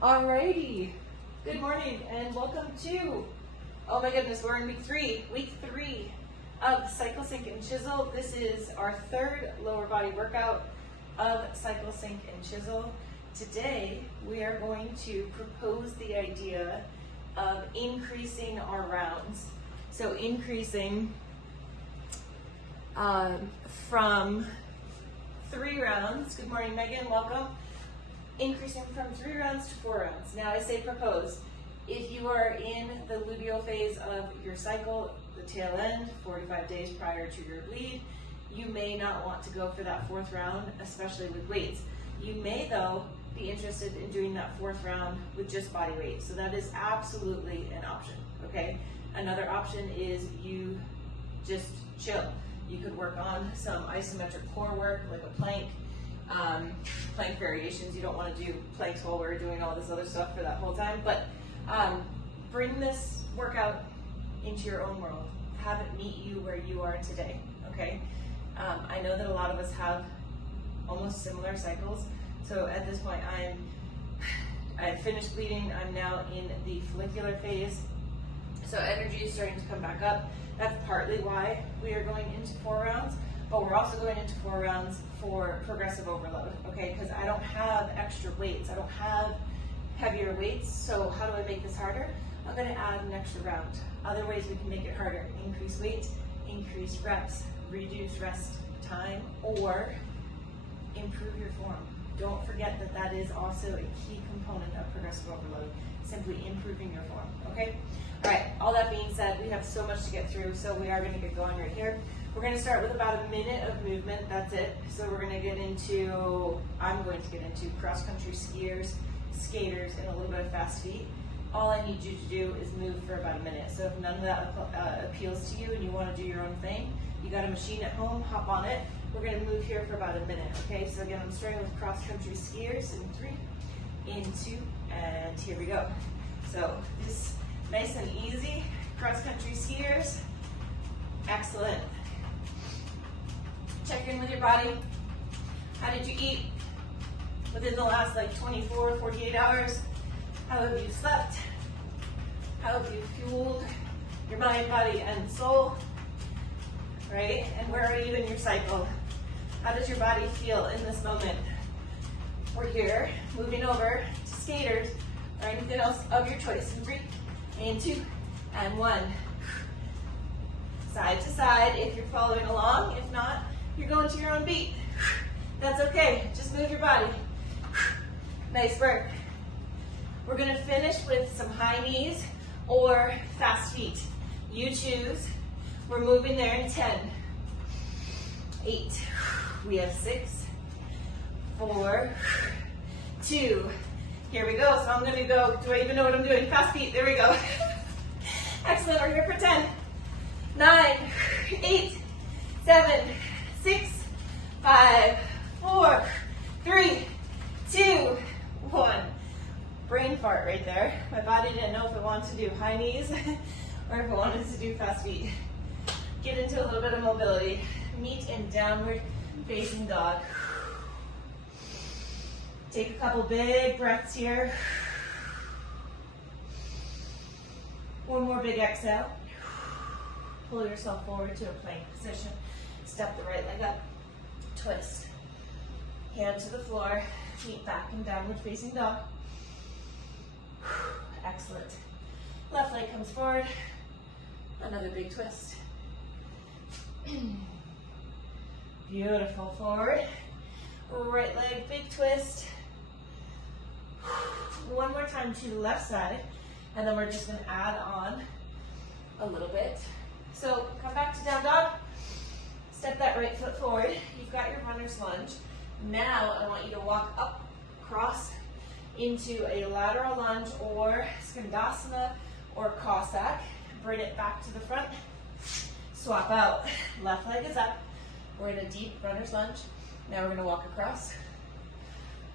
Alrighty, good morning and welcome to, oh my goodness, we're in week three of Cycle, Synch, and Chisel. This is our third lower body workout of Cycle, Synch, and Chisel. Today, we are going to propose the idea of increasing our rounds. So increasing from 3 rounds, good morning Megan, welcome. Increasing from 3 rounds to 4 rounds. Now I say propose. If you are in the luteal phase of your cycle, the tail end, 45 days prior to your bleed, you may not want to go for that 4th round, especially with weights. You may though be interested in doing that 4th round with just body weight. So that is absolutely an option, okay? Another option is you just chill. You could work on some isometric core work like a plank, plank variations. You don't want to do planks while we're doing all this other stuff for that whole time, but bring this workout into your own world. Have it meet you where you are today, okay? I know that a lot of us have almost similar cycles, so at this point I've finished bleeding. I'm now in the follicular phase, so energy is starting to come back up. That's partly why we are going into 4 rounds, but we're also going into 4 rounds for progressive overload, okay? Because I don't have extra weights. I don't have heavier weights, so how do I make this harder? I'm gonna add an extra round. Other ways we can make it harder: increase weight, increase reps, reduce rest time, or improve your form. Don't forget that that is also a key component of progressive overload, simply improving your form, okay? All right, all that being said, we have so much to get through, so we are gonna get going right here. We're gonna start with about a minute of movement, that's it. So we're gonna get into, I'm going to get into cross-country skiers, skaters, and a little bit of fast feet. All I need you to do is move for about a minute. So if none of that appeals to you and you wanna do your own thing, you got a machine at home, hop on it. We're gonna move here for about a minute, okay? So again, I'm starting with cross-country skiers in 3, in 2, and here we go. So just nice and easy, cross-country skiers. Excellent. Check in with your body. How did you eat within the last 24, 48 hours? How have you slept? How have you fueled your mind, body, and soul? Right? And where are you in your cycle? How does your body feel in this moment? We're here, moving over to skaters or anything else of your choice. In 3, in 2, and 1. Side to side if you're following along. If not, you're going to your own beat. That's okay, just move your body. Nice work. We're gonna finish with some high knees or fast feet. You choose. We're moving there in 10, 8, we have 6, 4, 2, here we go. So I'm gonna go, do I even know what I'm doing? Fast feet, there we go. Excellent, we're here for 10, 9, 8, 7, 6, 5, 4, 3, 2, 1. Brain fart right there. My body didn't know if it wanted to do high knees or if it wanted to do fast feet. Get into a little bit of mobility. Meet in downward facing dog. Take a couple big breaths here. One more big exhale. Pull yourself forward to a plank position. Step the right leg up. Twist. Hand to the floor. Feet back in downward facing dog. Excellent. Left leg comes forward. Another big twist. Beautiful. Forward. Right leg, big twist. One more time to the left side, and then we're just going to add on a little bit. So come back to down dog. Step that right foot forward. You've got your runner's lunge. Now I want you to walk up, cross into a lateral lunge or skandasana or Cossack. Bring it back to the front. Swap out. Left leg is up. We're in a deep runner's lunge. Now we're going to walk across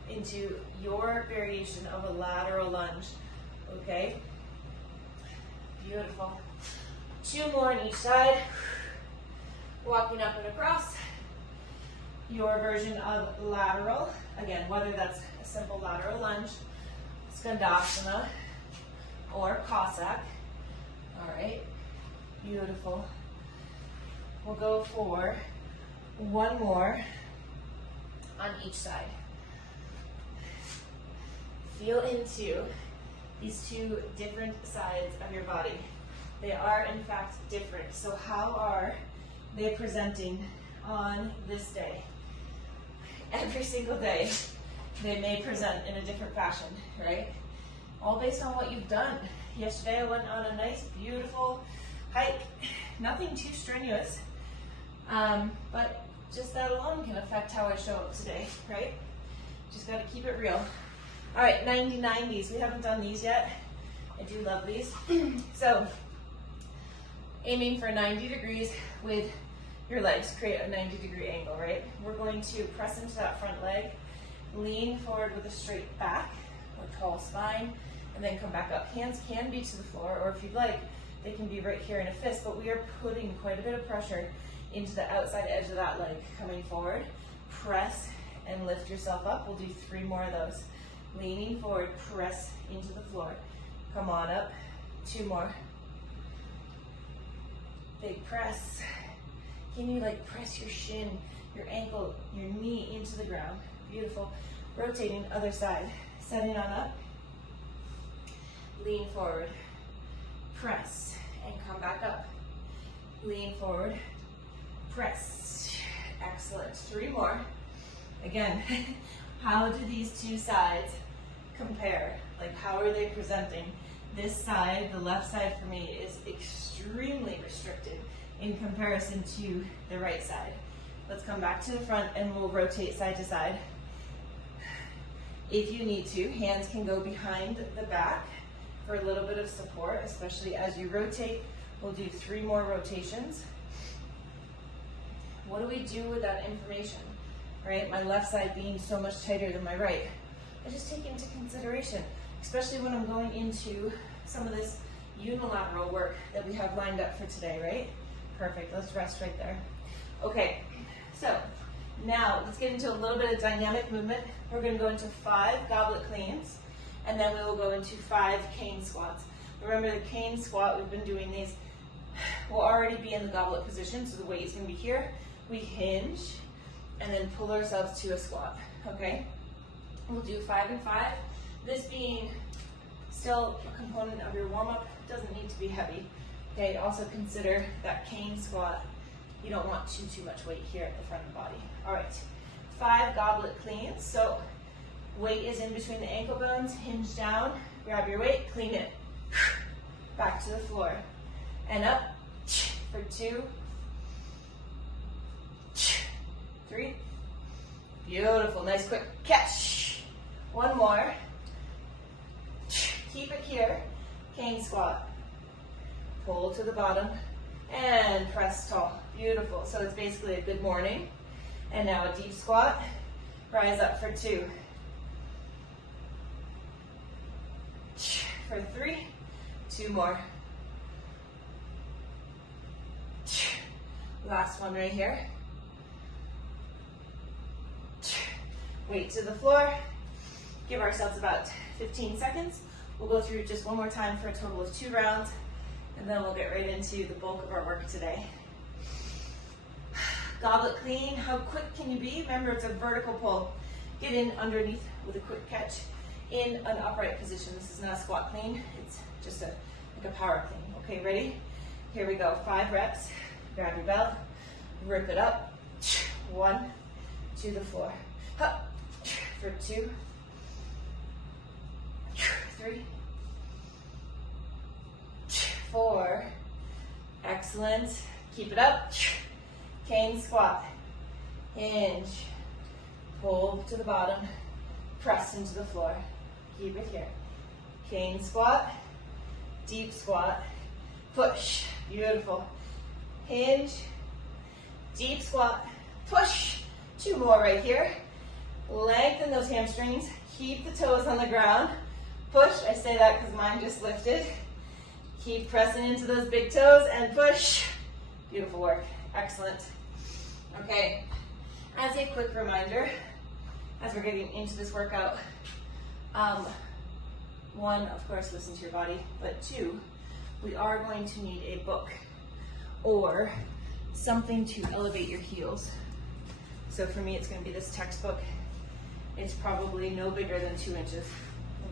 into your variation of a lateral lunge. Okay? Beautiful. 2 more on each side. Walking up and across. Your version of lateral. Again, whether that's a simple lateral lunge, Skandasana or Cossack. All right, beautiful. We'll go for one more on each side. Feel into these two different sides of your body. They are in fact different. So how are they presenting on this day? Every single day, they may present in a different fashion, right? All based on what you've done. Yesterday I went on a nice, beautiful hike. Nothing too strenuous, but just that alone can affect how I show up today, right? Just gotta keep it real. All right, 90-90s. We haven't done these yet. I do love these. So, aiming for 90 degrees with your legs. Create a 90-degree angle, right? We're going to press into that front leg, lean forward with a straight back or tall spine, and then come back up. Hands can be to the floor, or if you'd like, they can be right here in a fist, but we are putting quite a bit of pressure into the outside edge of that leg. Coming forward, press and lift yourself up. We'll do 3 more of those. Leaning forward, press into the floor. Come on up, 2 more. Big press. Can you like press your shin, your ankle, your knee into the ground? Beautiful. Rotating other side. Setting on up. Lean forward. Press and come back up. Lean forward. Press. Excellent. 3 more. Again, how do these two sides compare? Like, how are they presenting? This side, the left side for me, is extremely restricted in comparison to the right side. Let's come back to the front and we'll rotate side to side. If you need to, hands can go behind the back for a little bit of support, especially as you rotate. We'll do 3 more rotations. What do we do with that information, right? My left side being so much tighter than my right. I just take into consideration, especially when I'm going into some of this unilateral work that we have lined up for today, right? Perfect, let's rest right there. Okay, so now let's get into a little bit of dynamic movement. We're gonna go into 5 goblet cleans, and then we will go into 5 cane squats. Remember the cane squat, we've been doing these, we'll already be in the goblet position, so the weight is gonna be here. We hinge, and then pull ourselves to a squat, okay? We'll do 5 and 5. This being still a component of your warm-up, doesn't need to be heavy. Okay, also consider that cane squat. You don't want too much weight here at the front of the body. All right, 5 goblet cleans. So weight is in between the ankle bones, hinge down, grab your weight, clean it. Back to the floor. And up for 2, 3. Beautiful, nice quick catch. 1 more. Keep it here. Cane squat. Pull to the bottom and press tall. Beautiful. So it's basically a good morning. And now a deep squat. Rise up for 2. For 3. 2 more. Last one right here. Weight to the floor. Give ourselves about 15 seconds. We'll go through just one more time for a total of 2 rounds, and then we'll get right into the bulk of our work today. Goblet clean, how quick can you be? Remember, it's a vertical pull. Get in underneath with a quick catch in an upright position. This is not a squat clean, it's just like a power clean. Okay, ready? Here we go, 5 reps. Grab your belt, rip it up. 1, to the floor. Up, for 2, 3, 4. Excellent. Keep it up. Cane squat. Hinge. Pull to the bottom. Press into the floor. Keep it here. Cane squat. Deep squat. Push. Beautiful. Hinge. Deep squat. Push. 2 more right here. Lengthen those hamstrings. Keep the toes on the ground. Push. I say that because mine just lifted. Keep pressing into those big toes and push. Beautiful work. Excellent. Okay. As a quick reminder, as we're getting into this workout, one, of course, listen to your body, but two, we are going to need a book or something to elevate your heels. So for me, it's going to be this textbook. It's probably no bigger than 2 inches,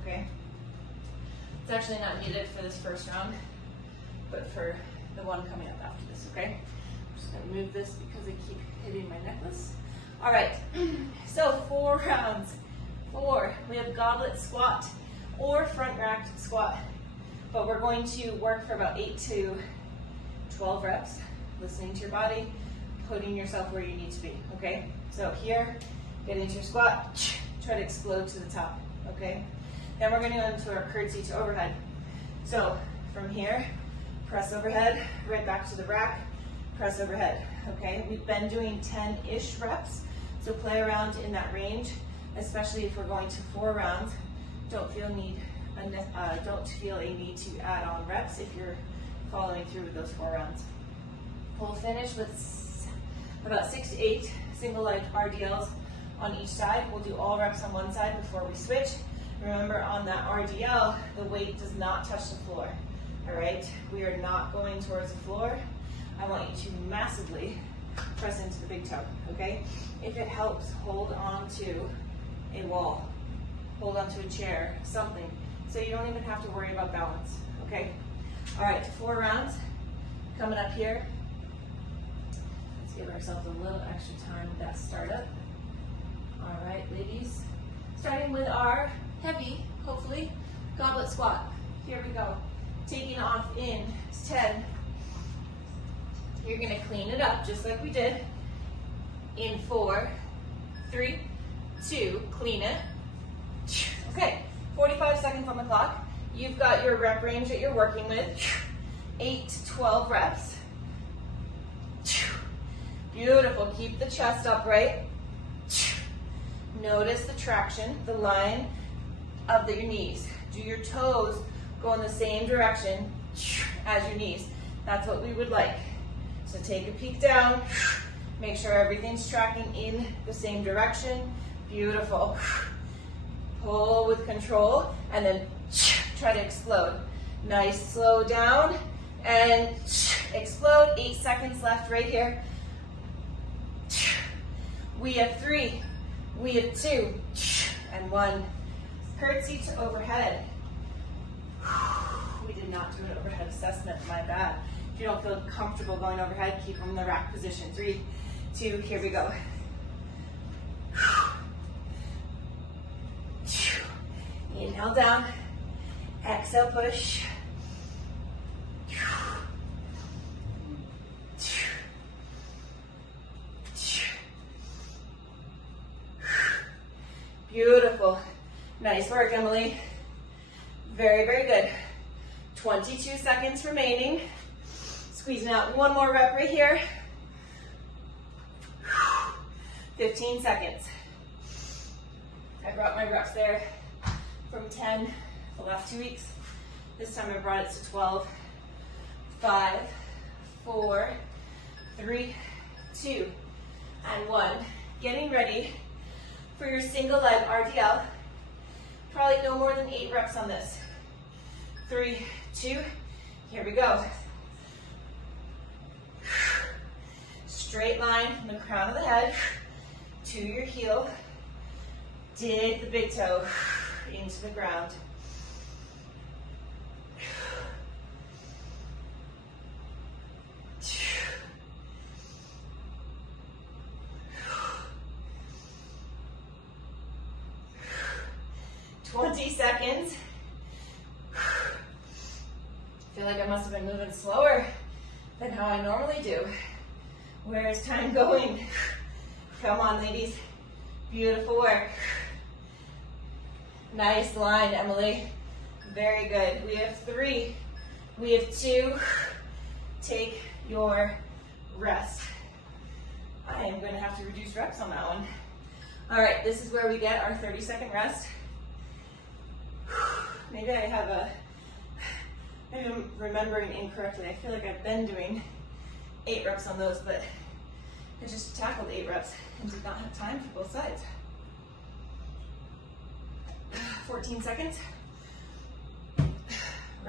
okay? It's actually not needed for this first round, but for the one coming up after this, okay? I'm just going to move this because I keep hitting my necklace. All right, so 4 rounds. 4, we have goblet squat or front racked squat, but we're going to work for about 8 to 12 reps, listening to your body, putting yourself where you need to be, okay? So here, get into your squat, try to explode to the top, okay? Then we're going to go into our curtsy to overhead. So from here, press overhead, right back to the rack, press overhead, okay? We've been doing 10-ish reps, so play around in that range, especially if we're going to 4 rounds. Don't feel a need to add on reps if you're following through with those 4 rounds. We'll finish with about 6 to 8 single leg RDLs on each side. We'll do all reps on one side before we switch. Remember, on that RDL, the weight does not touch the floor, all right? We are not going towards the floor. I want you to massively press into the big toe, okay? If it helps, hold on to a wall, hold on to a chair, something, so you don't even have to worry about balance, okay? All right, 4 rounds, coming up here. Let's give ourselves a little extra time with that startup. All right, ladies, starting with our heavy, hopefully, goblet squat. Here we go. Taking off in 10. You're gonna clean it up just like we did. In 4, 3, 2, clean it. Okay, 45 seconds on the clock. You've got your rep range that you're working with. 8 to 12 reps. Beautiful, keep the chest upright. Notice the traction, the line of your knees. Do your toes go in the same direction as your knees? That's what we would like. So take a peek down, make sure everything's tracking in the same direction. Beautiful. Pull with control, and then try to explode. Nice, slow down, and explode. 8 seconds left right here. We have 3, we have 2, and 1. Curtsy to overhead. We did not do an overhead assessment, my bad. If you don't feel comfortable going overhead, keep them in the rack position. 3, 2, here we go. Inhale down, exhale push. Beautiful. Nice work, Emily. Very, very good. 22 seconds remaining. Squeezing out one more rep right here. 15 seconds. I brought my reps there from 10 the last 2 weeks. This time I brought it to 12. 5, 4, 3, 2, and 1. Getting ready for your single leg RDL. Probably no more than 8 reps on this. 3, 2, here we go. Straight line from the crown of the head to your heel. Dig the big toe into the ground. Seconds. I feel like I must have been moving slower than how I normally do. Where is time going? Come on, ladies. Beautiful work. Nice line, Emily. Very good. We have 3. We have 2. Take your rest. I am going to have to reduce reps on that one. All right, this is where we get our 30-second rest. Maybe I'm remembering incorrectly. I feel like I've been doing 8 reps on those, but I just tackled 8 reps and did not have time for both sides. 14 seconds.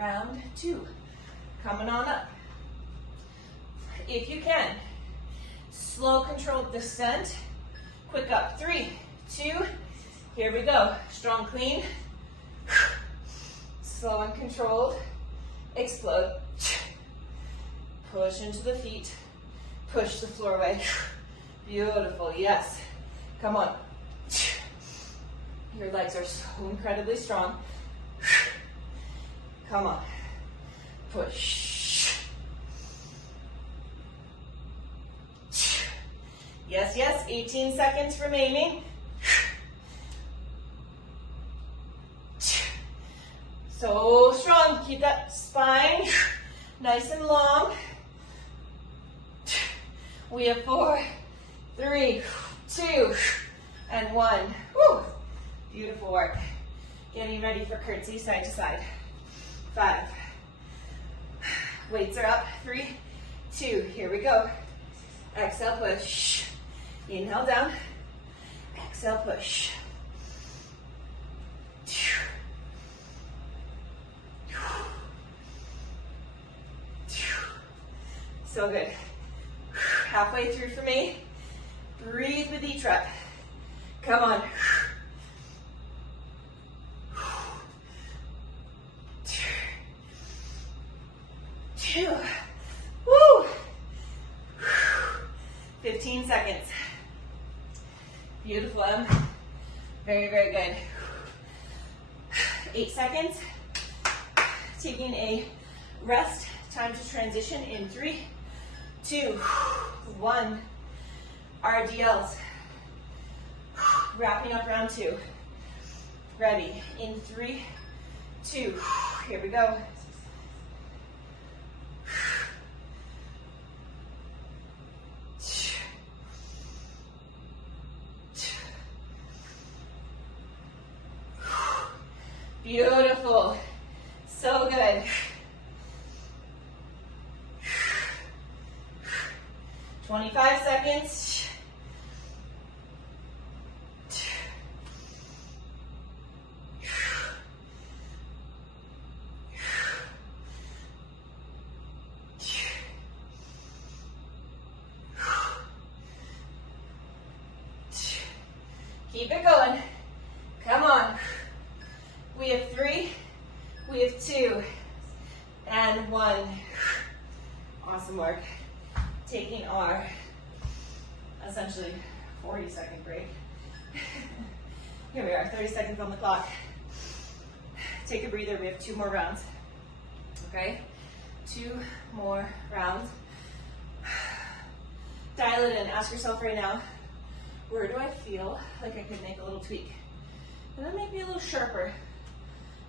Round 2. Coming on up. If you can, slow controlled descent, quick up. 3, 2, here we go. Strong clean. Slow and controlled. Explode. Push into the feet. Push the floor away. Beautiful, yes. Come on. Your legs are so incredibly strong. Come on. Push. Yes, yes, 18 seconds remaining. So strong, keep that spine nice and long. We have 4, 3, 2, and 1. Woo. Beautiful work. Getting ready for curtsy side to side. 5. Weights are up. 3, 2, here we go. Exhale, push. Inhale down. Exhale, push. So good. Halfway through for me. Breathe with each rep. Come on. 2. Woo. 15 seconds. Beautiful. Very, very good. 8 seconds. Taking a rest. Time to transition in 3, 2, 1. RDLs. Wrapping up round 2. Ready. In 3, 2. Here we go. Beautiful. So good. 25 seconds. Keep it going. Come on. We have 3, we have 2, and 1. Awesome work. Taking our essentially 40-second break. Here we are, 30 seconds on the clock. Take a breather, we have 2 more rounds. Okay, 2 more rounds. Dial it in, ask yourself right now, where do I feel like I could make a little tweak? And then make me a little sharper.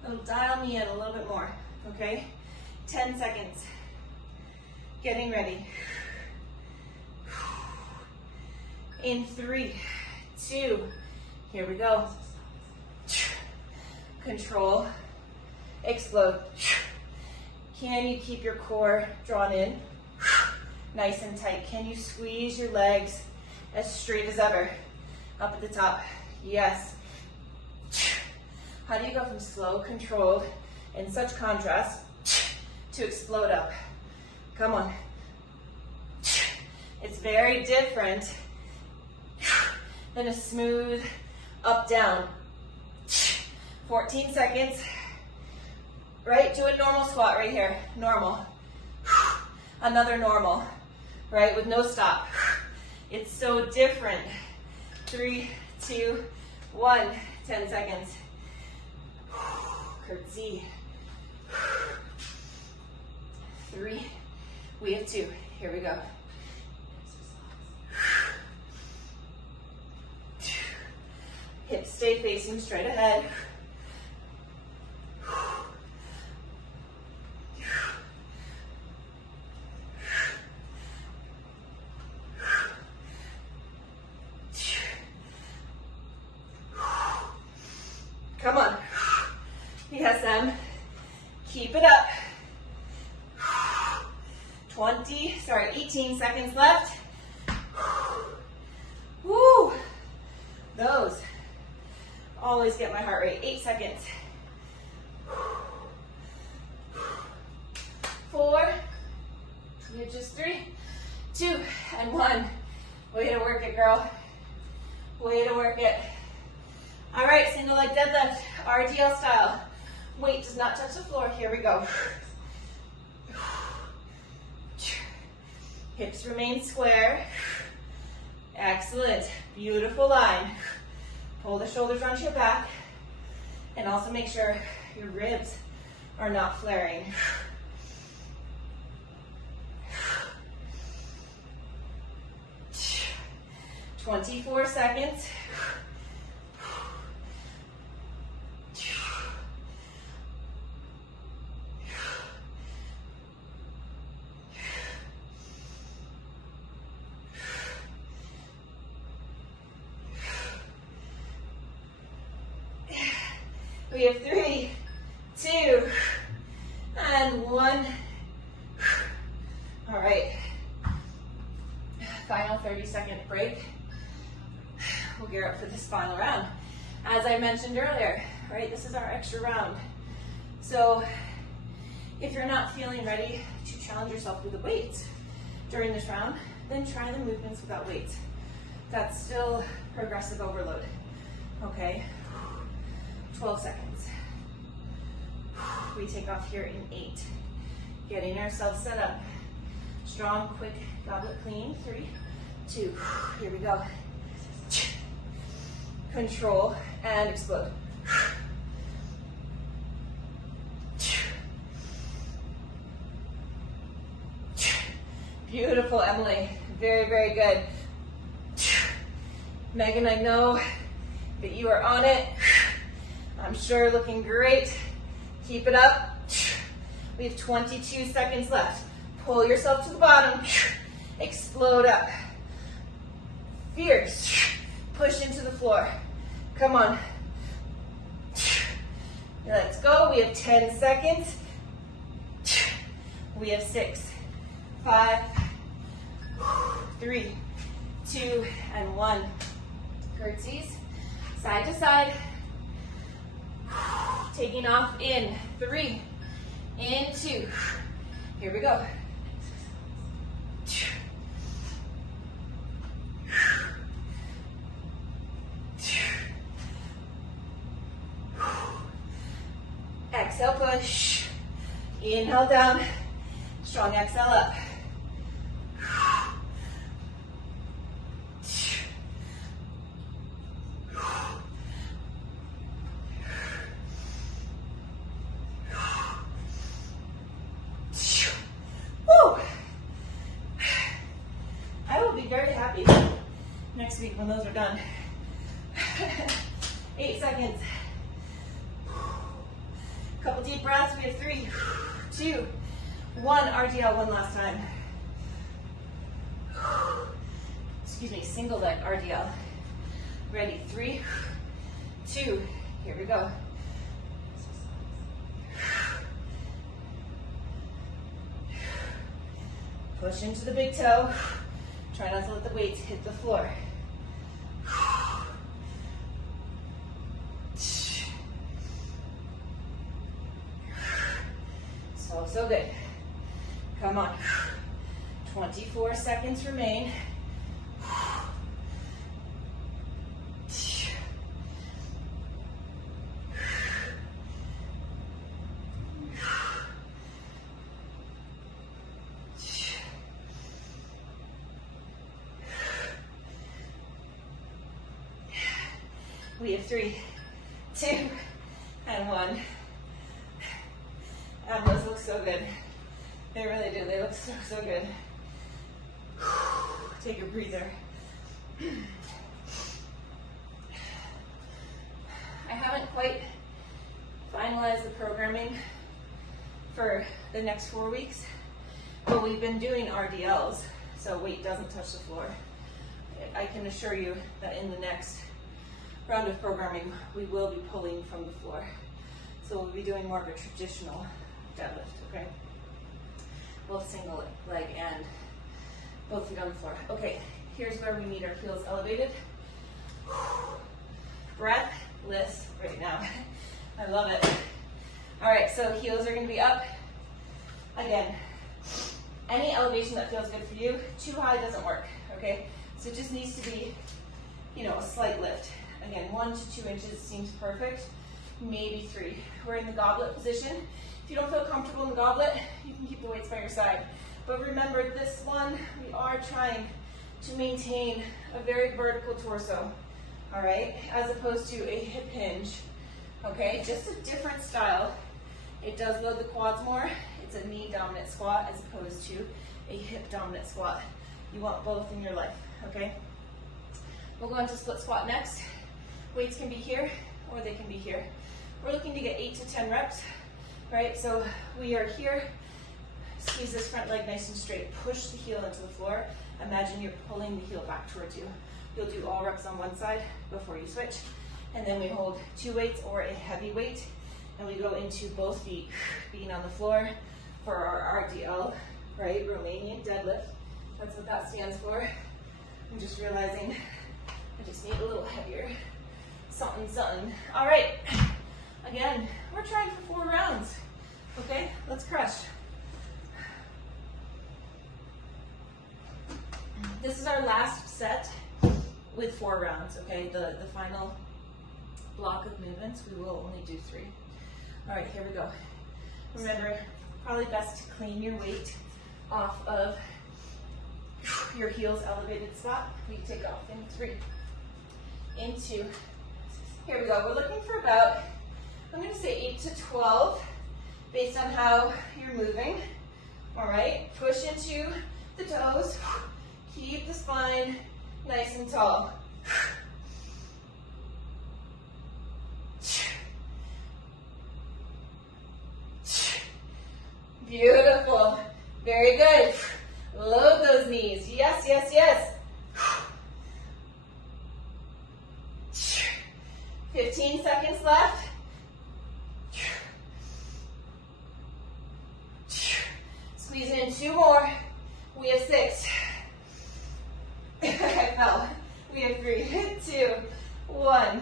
It'll dial me in a little bit more, okay? 10 seconds. Getting ready. In 3, 2, here we go. Control, explode. Can you keep your core drawn in? Nice and tight. Can you squeeze your legs as straight as ever? Up at the top, yes. How do you go from slow, controlled, in such contrast, to explode up? Come on. It's very different than a smooth up, down. 14 seconds. Right, do a normal squat right here, normal. Another normal, right, with no stop. It's so different. 3, 2, 1, 10 seconds. Curtsy. 3, we have 2. Here we go. Hips stay facing straight ahead. Come on. Yes, Em. Keep it up. 18 seconds left. Woo! Those always get my heart rate. 8 seconds. hinges. 3, 2, and 1. Way to work it, girl. Way to work it. All right, single leg deadlift, RDL style. Weight does not touch the floor. Here we go. Hips remain square. Excellent. Beautiful line. Pull the shoulders onto your back. And also make sure your ribs are not flaring. 24 seconds. We have 3, 2, and 1. All right. Final 30-second break. We'll gear up for this final round. As I mentioned earlier, right, this is our extra round. So if you're not feeling ready to challenge yourself with the weights during this round, then try the movements without weights. That's still progressive overload. Okay, 12 seconds. We take off here in 8. Getting ourselves set up. Strong, quick, goblet clean. 3, 2, here we go. Control and explode. Beautiful, Emily. Very, very good. Megan, I know that you are on it. I'm sure looking great. Keep it up. We have 22 seconds left. Pull yourself to the bottom. Explode up. Fierce. Push into the floor. Come on. Let's go. We have 10 seconds. We have 6, 5, 3, 2, and 1. Curtsies. Side to side. Taking off in 3, in 2. Here we go. Exhale, push. Inhale down. Strong exhale up. Woo! I will be very happy next week when those are done. 8 seconds. Couple deep breaths. We have 3, 2, 1. RDL one last time. Excuse me, single leg RDL. Ready? 3, 2. Here we go. Push into the big toe. Try not to let the weights hit the floor. So good. Come on. 24 seconds remain. We have 3, 2, and 1. And those look so good. They really do. They look so, so good. Take a breather. I haven't quite finalized the programming for the next 4 weeks, but we've been doing RDLs, so weight doesn't touch the floor. I can assure you that in the next round of programming, we will be pulling from the floor. So we'll be doing more of a traditional deadlift, okay? Both single leg and both feet on the floor. Okay, here's where we need our heels elevated. Breathless right now. I love it. All right, so heels are gonna be up again. Any elevation that feels good for you. Too high doesn't work, okay? So it just needs to be, you know, a slight lift. Again, 1 to 2 inches seems perfect, maybe 3. We're in the goblet position. If you don't feel comfortable in the goblet, you can keep the weights by your side. But remember, this one, we are trying to maintain a very vertical torso, all right, as opposed to a hip hinge, okay? Just a different style. It does load the quads more. It's a knee dominant squat as opposed to a hip dominant squat. You want both in your life, okay? We'll go into split squat next. Weights can be here or they can be here. We're looking to get 8 to 10 reps, right? So we are here. Squeeze this front leg nice and straight. Push the heel into the floor. Imagine you're pulling the heel back towards you. You'll do all reps on one side before you switch. And then we hold 2 weights or a heavy weight. And we go into both feet being on the floor for our RDL, right? Romanian deadlift. That's what that stands for. I'm just realizing I just need a little heavier. Something, something. All right. Again, we're trying for 4 rounds. Okay, let's crush. This is our last set with 4 rounds, okay? The final block of movements, we will only do 3. All right, here we go. Remember, probably best to clean your weight off of your heels elevated spot. We take off in 3, in 2. Here we go. We're looking for about, I'm going to say 8 to 12 based on how you're moving. All right, push into the toes. Keep the spine nice and tall. Beautiful. Very good. Load those knees. Yes, yes, yes. 15 seconds left. Squeeze in 2 more. We have 6. I fell. We have 3, 2, 1.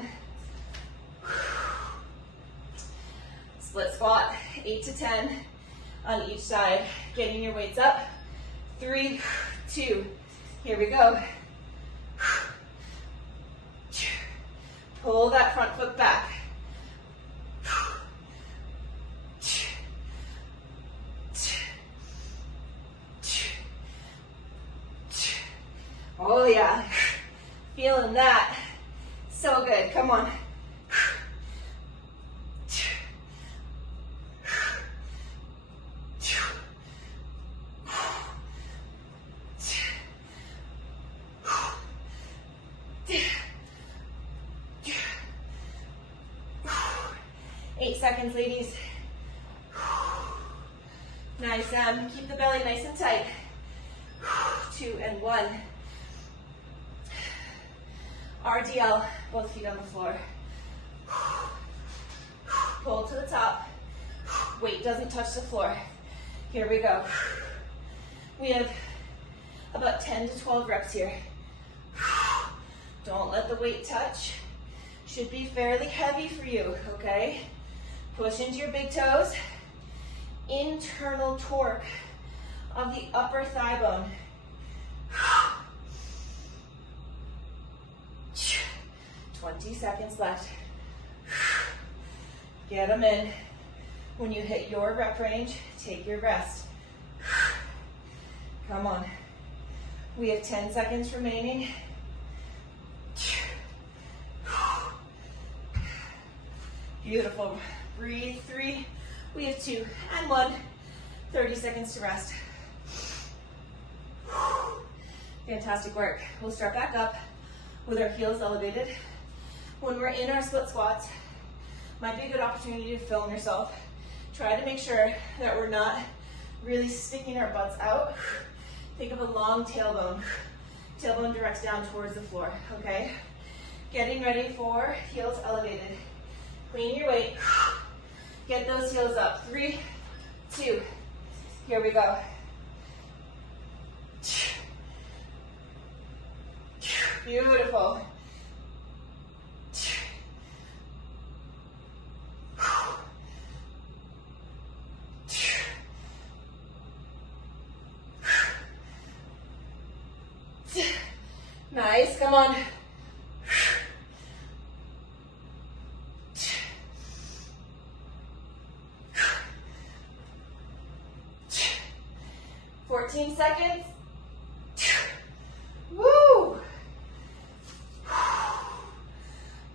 Split squat, 8 to 10 on each side. Getting your weights up. 3, 2. Here we go. Pull that front foot back. Oh yeah, feeling that. So good, come on. 8 seconds, ladies. Nice, keep the belly nice and tight. 2 and 1. RDL, both feet on the floor. Pull to the top. Weight doesn't touch the floor. Here we go. We have about 10 to 12 reps here. Don't let the weight touch. Should be fairly heavy for you, okay? Push into your big toes. Internal torque of the upper thigh bone. 20 seconds left. Get them in. When you hit your rep range, take your rest. Come on. We have 10 seconds remaining. Beautiful. Breathe. 3. We have 2 and 1. 30 seconds to rest. Fantastic work. We'll start back up with our heels elevated. When we're in our split squats, might be a good opportunity to film yourself. Try to make sure that we're not really sticking our butts out. Think of a long tailbone. Tailbone directs down towards the floor, okay? Getting ready for heels elevated. Clean your weight. Get those heels up. 3, 2. Here we go. Beautiful. Nice, come on. 14 seconds. Woo!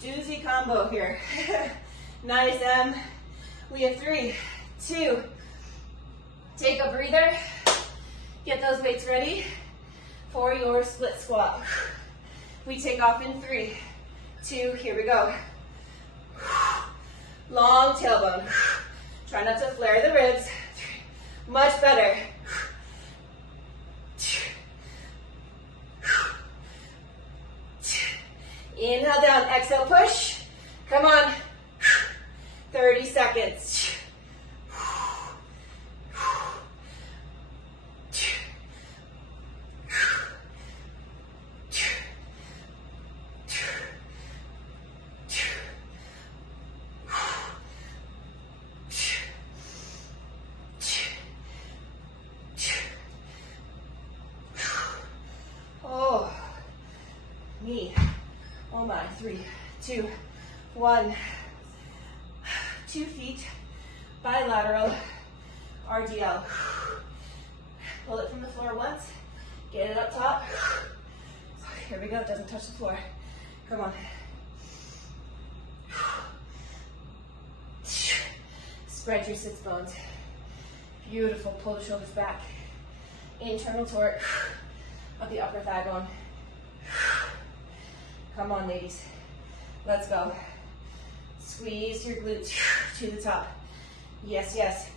Doozy combo here. Nice, we have 3, 2. Take a breather. Get those weights ready for your split squat. We take off in 3, 2, here we go. Long tailbone. Try not to flare the ribs. Much better. Inhale down, exhale, push. Come on. 30 seconds. Oh, me. Oh my, 3, 2, 1. 2 feet, bilateral RDL. Pull it from the floor once, get it up top. Here we go, it doesn't touch the floor. Come on. Spread your sits bones. Beautiful, pull the shoulders back. Internal torque of the upper thigh bone. Come on, ladies. Let's go. Squeeze your glutes to the top. Yes, yes.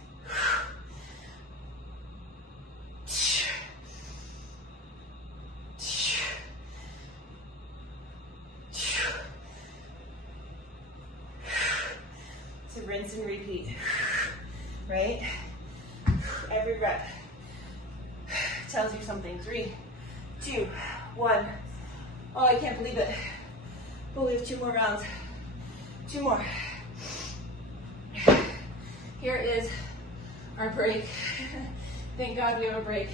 So rinse and repeat, right? Every rep tells you something. 3, 2, 1. Oh, I can't believe it. But we have 2 more rounds. 2 more. Here is our break. Thank God we have a break.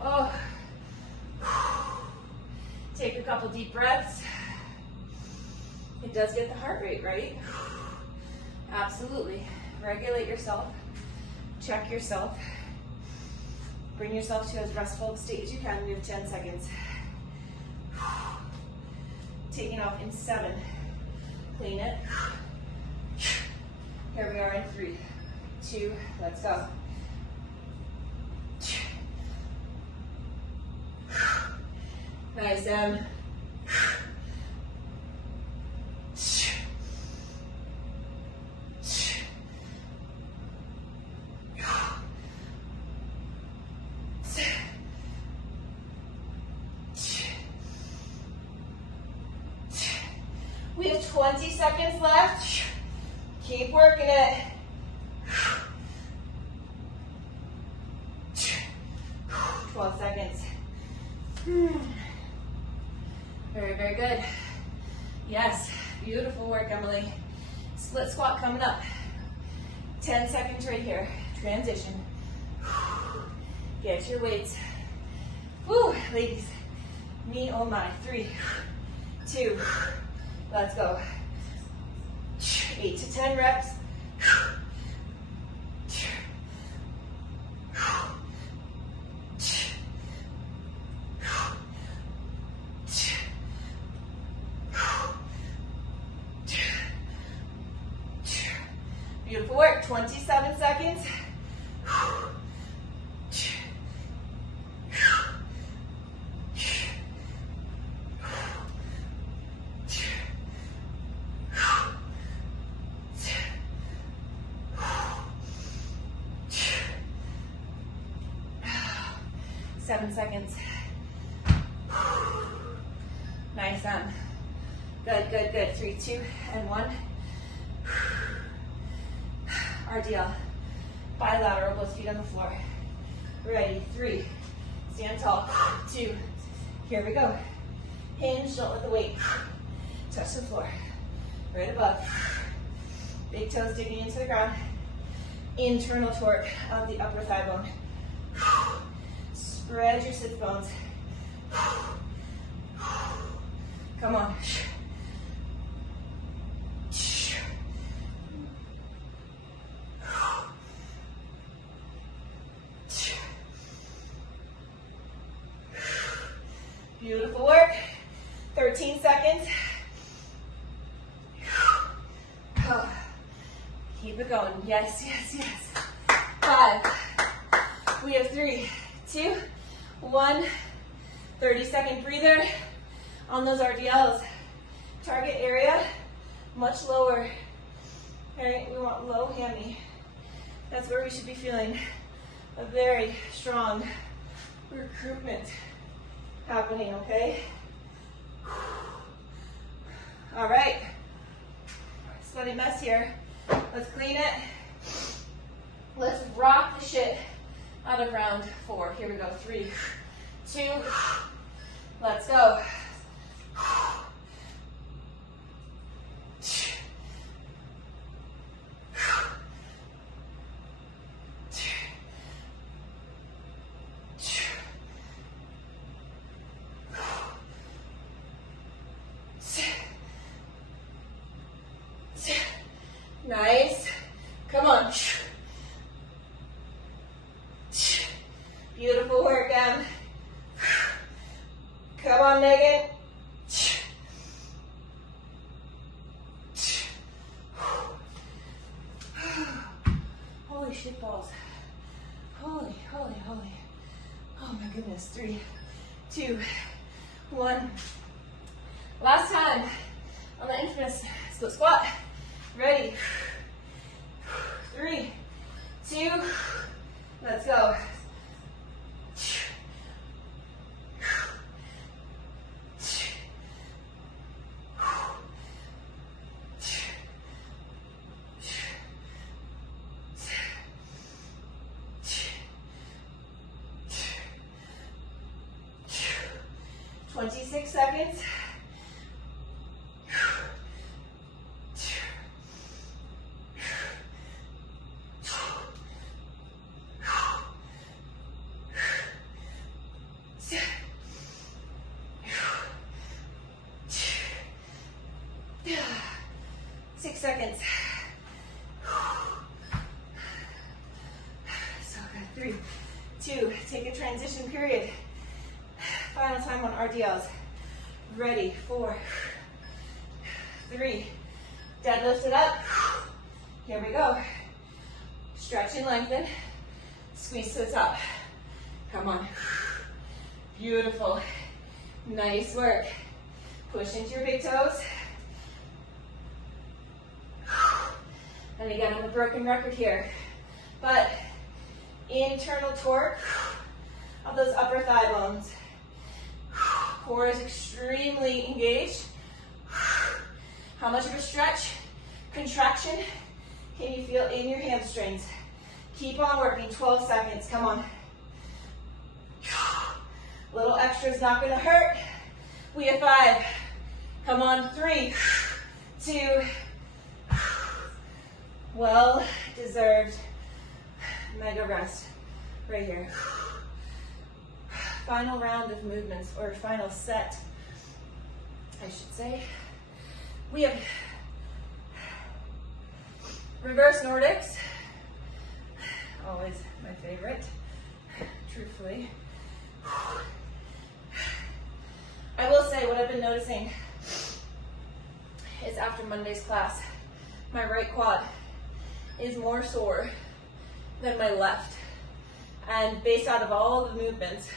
Oh. Take a couple deep breaths. It does get the heart rate, right? Absolutely. Regulate yourself. Check yourself. Bring yourself to as restful a state as you can. We have 10 seconds. Taking off in 7. Clean it. Here we are in 3, 2, let's go. Nice, 20 seconds left. Keep working it. 12 seconds. Very, very good. Yes, beautiful work, Emily. Split squat coming up. 10 seconds right here. Transition. Get your weights. Woo, ladies. Me, oh my. 3, 2, let's go. 8 to 10 reps. Beautiful work. 27 seconds. 7 seconds. Nice, good, good, good. 3, 2, and 1. RDL. Bilateral, both feet on the floor. Ready, 3. Stand tall. 2. Here we go. Hinge, don't let the weight touch the floor. Right above. Big toes digging into the ground. Internal torque of the upper thigh bone. Spread your sit bones. Come on. Beautiful work. 13 seconds. Keep it going. Yes, yes, yes. 5. We have 3, 2, 1. 30-second breather on those RDLs. Target area, much lower. All right, we want low hammy. That's where we should be feeling a very strong recruitment happening, okay? All right, sweaty mess here. Let's clean it. Let's rock the shit out of round 4. Here we go, 3, 2, let's go. Nice. Come on. Beautiful work, Em. Come on, Megan. Holy shit balls. Holy, holy, holy. Oh my goodness. 3, 2, 1. Last time on the infamous split squat. Ready? 3, 2, let's go. Six seconds. So good. 3, 2, take a transition period. Final time on RDLs. Ready, 4, 3, deadlift it up. Here we go. Stretch and lengthen. Squeeze to the top. Come on. Beautiful. Nice work. Push into your big toes. And again, I'm a broken record here, but internal torque of those upper thigh bones. Core is extremely engaged. How much of a stretch, contraction can you feel in your hamstrings? Keep on working, 12 seconds, come on. Little extra is not gonna hurt. We have 5. Come on, 3, 2, well deserved mega rest right here. Final round of movements, or final set, I should say. We have reverse Nordics, always my favorite, truthfully. I will say what I've been noticing is after Monday's class, my right quad is more sore than my left. And based out of all the movements,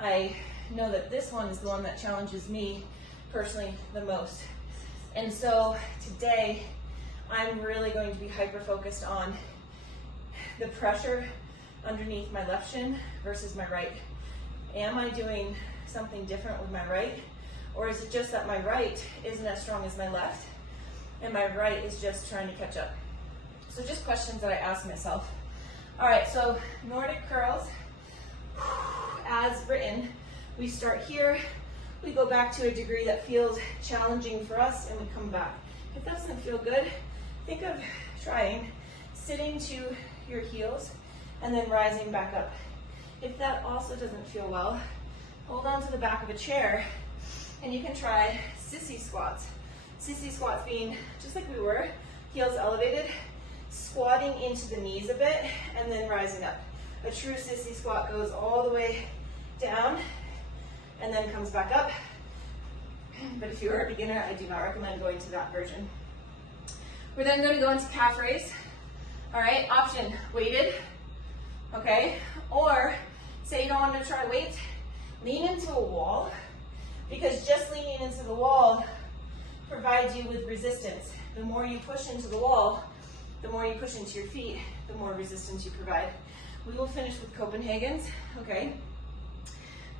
I know that this one is the one that challenges me personally the most. And so today, I'm really going to be hyper-focused on the pressure underneath my left shin versus my right. Am I doing something different with my right? Or is it just that my right isn't as strong as my left, and my right is just trying to catch up? So just questions that I ask myself. All right, so Nordic curls, as written, we start here, we go back to a degree that feels challenging for us, and we come back. If that doesn't feel good, think of trying sitting to your heels and then rising back up. If that also doesn't feel well, hold on to the back of a chair And you can try sissy squats. Sissy squats being just like we were, heels elevated, squatting into the knees a bit, and then rising up. A true sissy squat goes all the way down and then comes back up. But if you're a beginner, I do not recommend going to that version. We're then going to go into calf raise. All right, option, weighted, okay? Or say you don't want to try weights, lean into a wall, because just leaning into the wall provides you with resistance. The more you push into the wall, the more you push into your feet, the more resistance you provide. We will finish with Copenhagen's, okay?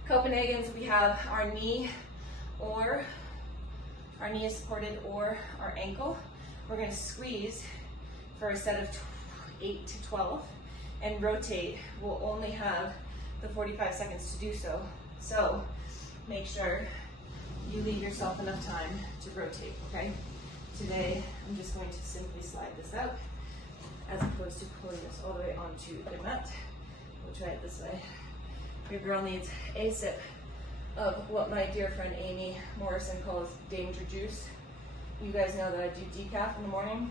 Copenhagen's, we have our knee is supported or our ankle. We're going to squeeze for a set of 8 to 12 and rotate. We'll only have the 45 seconds to do so. So make sure you leave yourself enough time to rotate, okay? Today, I'm just going to simply slide this out as opposed to pulling this all the way onto the mat. We'll try it this way. Your girl needs a sip of what my dear friend Amy Morrison calls danger juice. You guys know that I do decaf in the morning.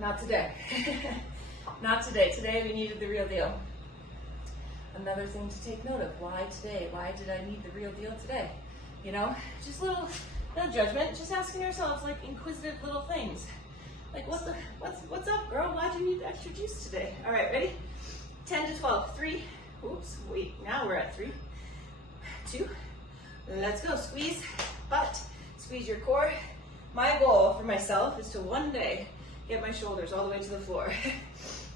Not today. Not today. Today we needed the real deal. Another thing to take note of. Why today? Why did I need the real deal today? You know, just no judgment. Just asking yourselves like inquisitive little things. Like what's up, girl? Why'd you need extra juice today? All right, ready? 10 to 12. 3. Oops. Wait. Now we're at 3. 2. Let's go. Squeeze butt. Squeeze your core. My goal for myself is to one day get my shoulders all the way to the floor.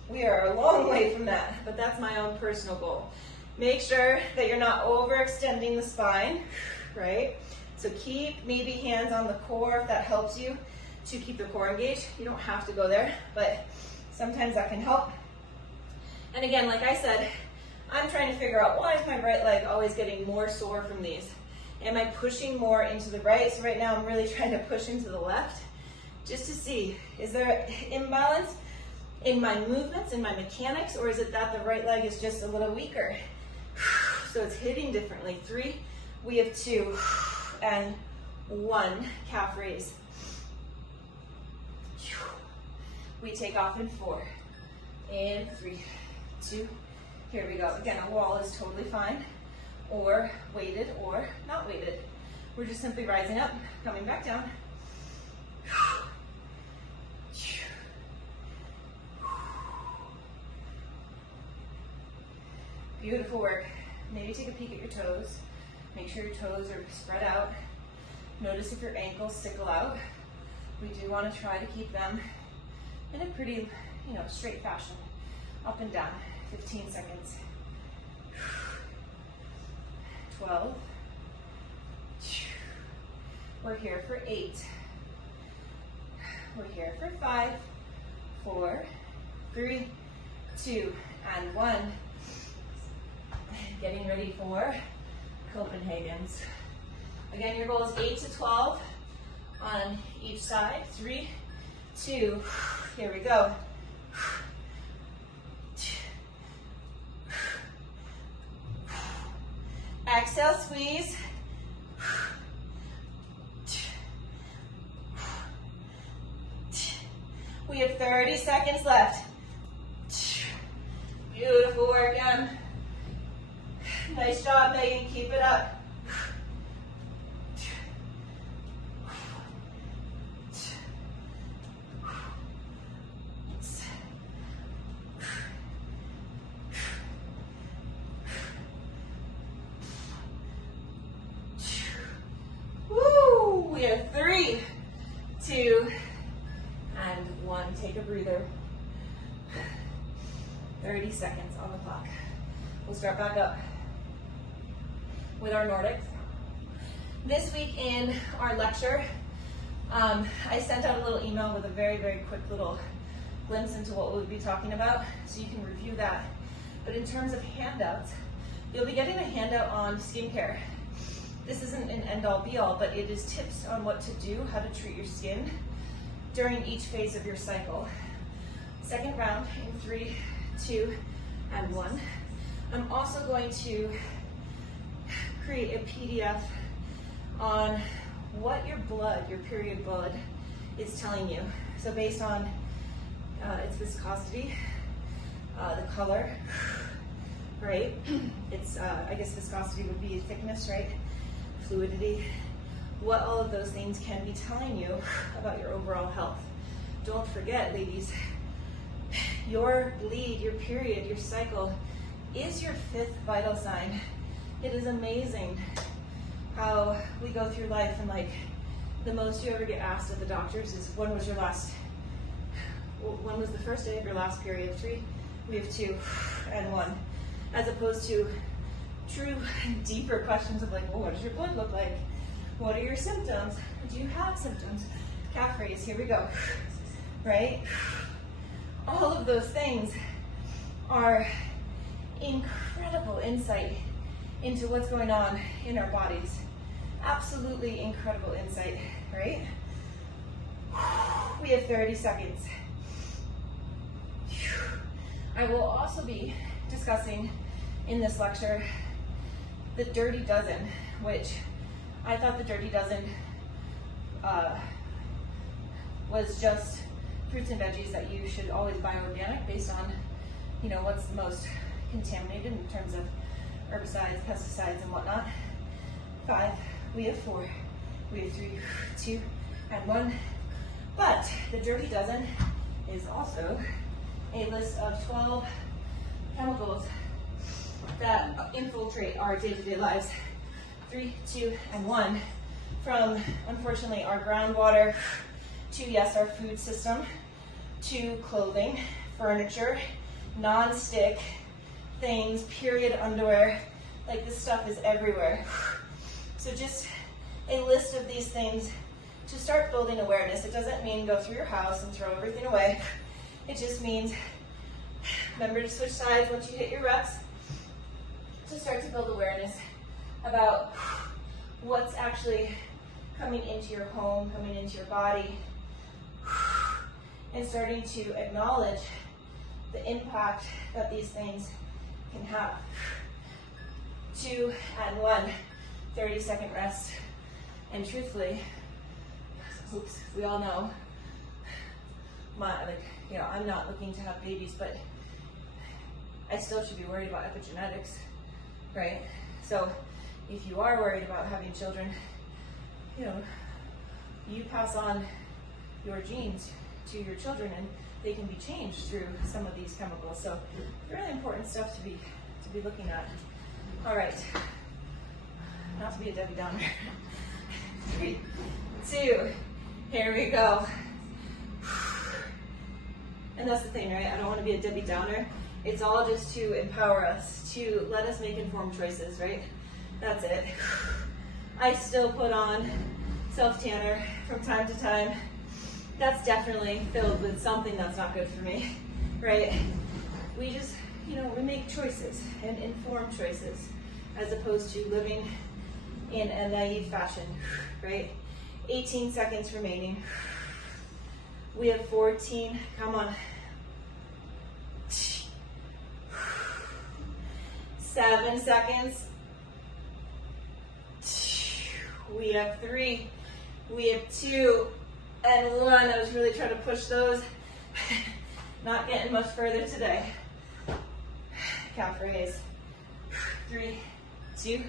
We are a long way from that, but that's my own personal goal. Make sure that you're not overextending the spine, right? So keep maybe hands on the core if that helps you to keep the core engaged. You don't have to go there, but sometimes that can help. And again, like I said, I'm trying to figure out why is my right leg always getting more sore from these? Am I pushing more into the right? So right now I'm really trying to push into the left just to see, is there an imbalance in my movements, in my mechanics, or is it that the right leg is just a little weaker? So it's hitting differently. 3, we have 2, and 1, calf raise. We take off in 4, and 3, 2, here we go. Again, a wall is totally fine, or weighted, or not weighted. We're just simply rising up, coming back down. Beautiful work. Maybe take a peek at your toes. Make sure your toes are spread out. Notice if your ankles stickle out. We do want to try to keep them in a pretty, straight fashion. Up and down. 15 seconds. 12. We're here for 8. We're here for 5, 4, 3, 2, and 1. Getting ready for Copenhagen's. Again, your goal is 8 to 12 on each side. 3, 2, here we go. Exhale, squeeze. We have 30 seconds left. Beautiful work, Em. Nice job, Megan. Keep it up. Woo! We have 3, 2, and 1. Take a breather. 30 seconds on the clock. We'll start back up with our Nordics. This week in our lecture, I sent out a little email with a very, very quick little glimpse into what we'll be talking about, so you can review that. But in terms of handouts, you'll be getting a handout on skincare. This isn't an end-all be-all, but it is tips on what to do, how to treat your skin during each phase of your cycle. Second round in 3, 2, and 1. I'm also going to create a PDF on what your blood, your period blood, is telling you. So based on its viscosity, the color, right? It's, I guess viscosity would be thickness, right? Fluidity. What all of those things can be telling you about your overall health. Don't forget, ladies, your bleed, your period, your cycle is your 5th vital sign. It is amazing how we go through life and like the most you ever get asked at the doctors is when was the first day of your last period? 3, we have 2 and 1. As opposed to true deeper questions of like, well, what does your blood look like? What are your symptoms? Do you have symptoms? Calf raise, here we go, right? All of those things are incredible insight into what's going on in our bodies. Absolutely incredible insight, right? We have 30 seconds. I will also be discussing in this lecture the dirty dozen, which I thought the dirty dozen was just fruits and veggies that you should always buy organic based on, you know, what's the most contaminated in terms of herbicides, pesticides, and whatnot. 5, we have 4, we have 3, 2, and 1. But the dirty dozen is also a list of 12 chemicals that infiltrate our day-to-day lives. 3, 2, and 1. From, unfortunately, our groundwater to, yes, our food system, to clothing, furniture, non-stick things, period underwear. Like, this stuff is everywhere. So just a list of these things to start building awareness. It doesn't mean go through your house and throw everything away. It just means remember to switch sides once you hit your reps, to start to build awareness about what's actually coming into your home, coming into your body, and starting to acknowledge the impact that these things can have. 2 and 1, 30-second rest. And truthfully, oops, we all know, I'm not looking to have babies, but I still should be worried about epigenetics, right? So if you are worried about having children, you know, you pass on your genes to your children and they can be changed through some of these chemicals. So really important stuff to be looking at. All right, not to be a Debbie Downer. 3, 2, here we go. And that's the thing, right? I don't want to be a Debbie Downer. It's all just to empower us, to let us make informed choices, right? That's it. I still put on self-tanner from time to time. That's definitely filled with something that's not good for me, right? We just, you know, we make choices and informed choices as opposed to living in a naive fashion, right? 18 seconds remaining. We have 14, come on. 7 seconds. We have 3, we have 2, and 1. I was really trying to push those. Not getting much further today. Calf raise. 3, 2.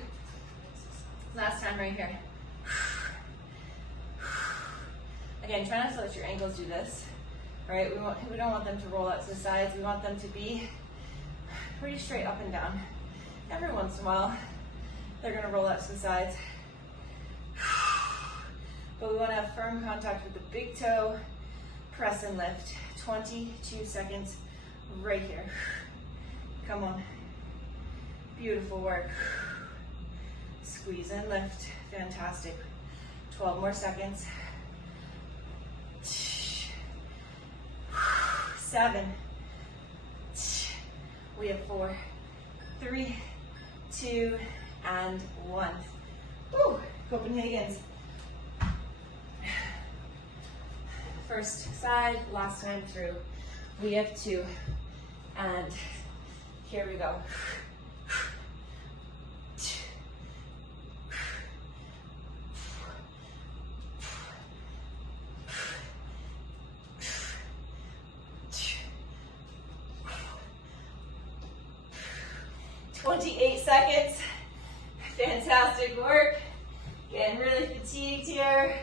Last time right here. Again, try not to let your ankles do this, right? We don't want them to roll out to the sides. We want them to be pretty straight up and down. Every once in a while, they're gonna roll out to the sides. But we wanna have firm contact with the big toe, press and lift. 22 seconds right here. Come on. Beautiful work. Squeeze and lift. Fantastic. 12 more seconds. 7. We have 4, 3, 2, and 1. Woo! Copenhagen's. First side, last time through. We have 2, and here we go. 28 seconds. Fantastic work. Getting really fatigued here.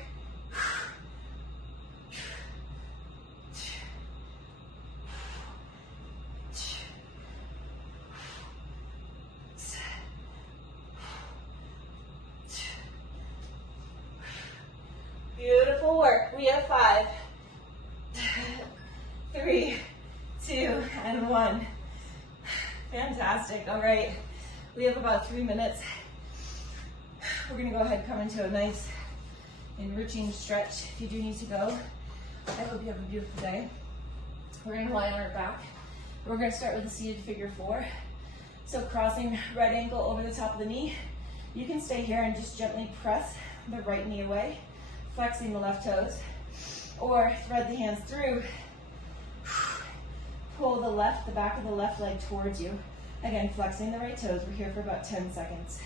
Beautiful work. We have 5, 3, 2, and 1. Fantastic. All right. We have about 3 minutes. We're going to go ahead and come into a nice enriching stretch. If you do need to go, I hope you have a beautiful day. We're going to lie on our back. We're going to start with a seated figure 4. So crossing right ankle over the top of the knee. You can stay here and just gently press the right knee away, flexing the left toes, or thread the hands through. Pull the back of the left leg towards you. Again, flexing the right toes. We're here for about 10 seconds.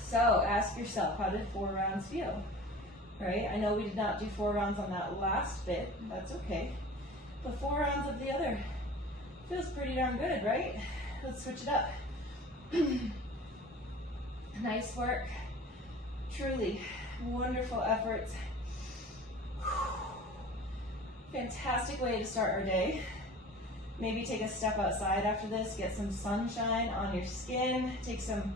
So ask yourself, how did 4 rounds feel? Right? I know we did not do 4 rounds on that last bit. That's okay. But 4 rounds of the other feels pretty darn good, right? Let's switch it up. Nice work. Truly wonderful efforts. Fantastic way to start our day. Maybe take a step outside after this, get some sunshine on your skin, take some,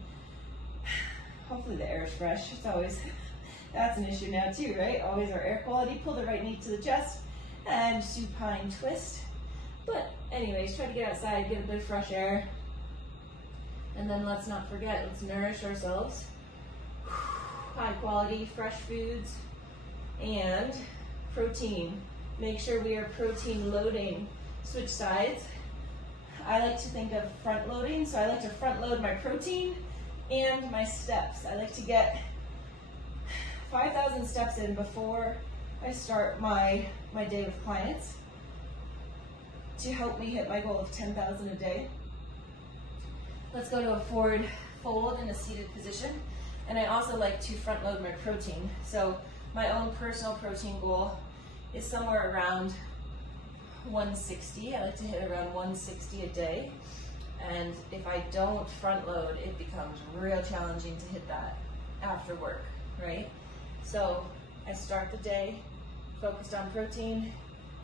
hopefully the air is fresh. It's always, that's an issue now too, right? Always our air quality. Pull the right knee to the chest and supine twist. But anyways, try to get outside, get a bit of fresh air. And then let's not forget, let's nourish ourselves. High quality, fresh foods, and protein. Make sure we are protein loading. Switch sides. I like to think of front loading, so I like to front load my protein and my steps. I like to get 5,000 steps in before I start my day with clients to help me hit my goal of 10,000 a day. Let's go to a forward fold in a seated position. And I also like to front load my protein. So my own personal protein goal is somewhere around 160. I like to hit around 160 a day. And if I don't front load, it becomes real challenging to hit that after work, right? So I start the day focused on protein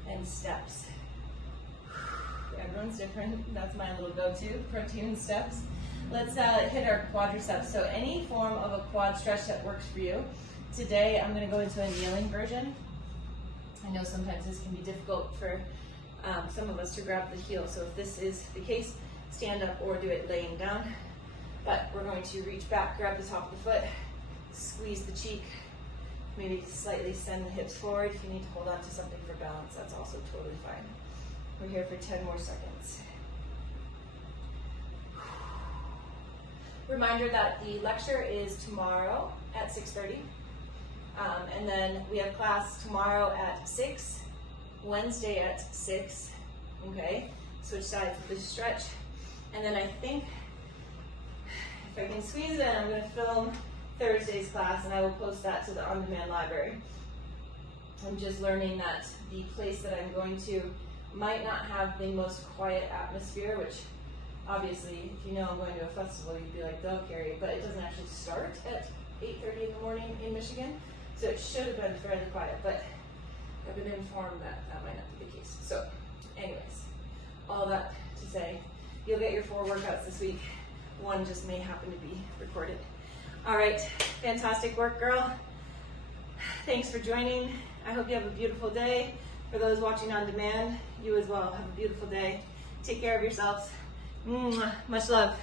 and steps. Everyone's different. That's my little go-to, protein and steps. Let's hit our quadriceps. So any form of a quad stretch that works for you. Today I'm going to go into a kneeling version. I know sometimes this can be difficult for some of us to grab the heel. So if this is the case, stand up or do it laying down. But we're going to reach back, grab the top of the foot, squeeze the cheek, maybe slightly send the hips forward. If you need to hold on to something for balance, that's also totally fine. We're here for 10 more seconds. Reminder that the lecture is tomorrow at 6:30. And then we have class tomorrow at 6, Wednesday at 6. Okay, switch sides with this stretch. And then I think, if I can squeeze it in, I'm going to film Thursday's class and I will post that to the on-demand library. I'm just learning that the place that I'm going to might not have the most quiet atmosphere, which obviously, if you know I'm going to a festival, you'd be like, "Go, Carrie," but it doesn't actually start at 8:30 in the morning in Michigan, so it should have been fairly quiet, but I've been informed that that might not be the case. So anyways, all that to say, you'll get your 4 workouts this week. 1 just may happen to be recorded. All right, fantastic work, girl. Thanks for joining. I hope you have a beautiful day. For those watching on demand, you as well. Have a beautiful day. Take care of yourselves. Much love.